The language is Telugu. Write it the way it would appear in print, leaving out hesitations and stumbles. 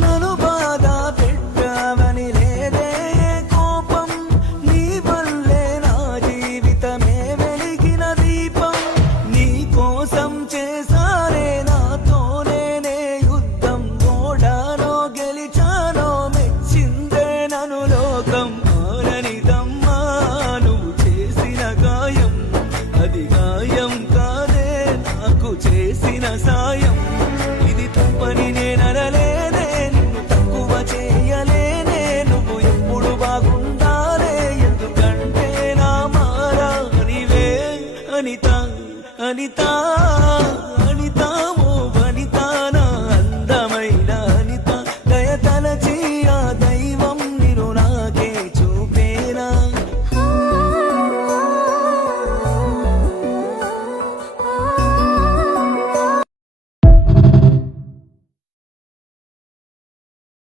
నన్ను బాధ పెట్టావని లేదే కోపం, నీ వల్లే నా జీవితమే వెలిగిన దీపం. నీ కోసం చేసానే నాతోనే యుద్ధం, ఓడానో గెలిచానో మెచ్చిందే నన్ను లోకం. ఆరనిదమ్మా నువ్వు చేసిన గాయం, అది గాయం కాదే నాకు చేసిన సాయం. ఇది తప్పని నేననలేనే, నిన్ను తక్కువ చేయలేనే, నువ్వు ఎప్పుడు బాగుండాలే, ఎందుకంటే నా మారా నీవే అనిత అనిత.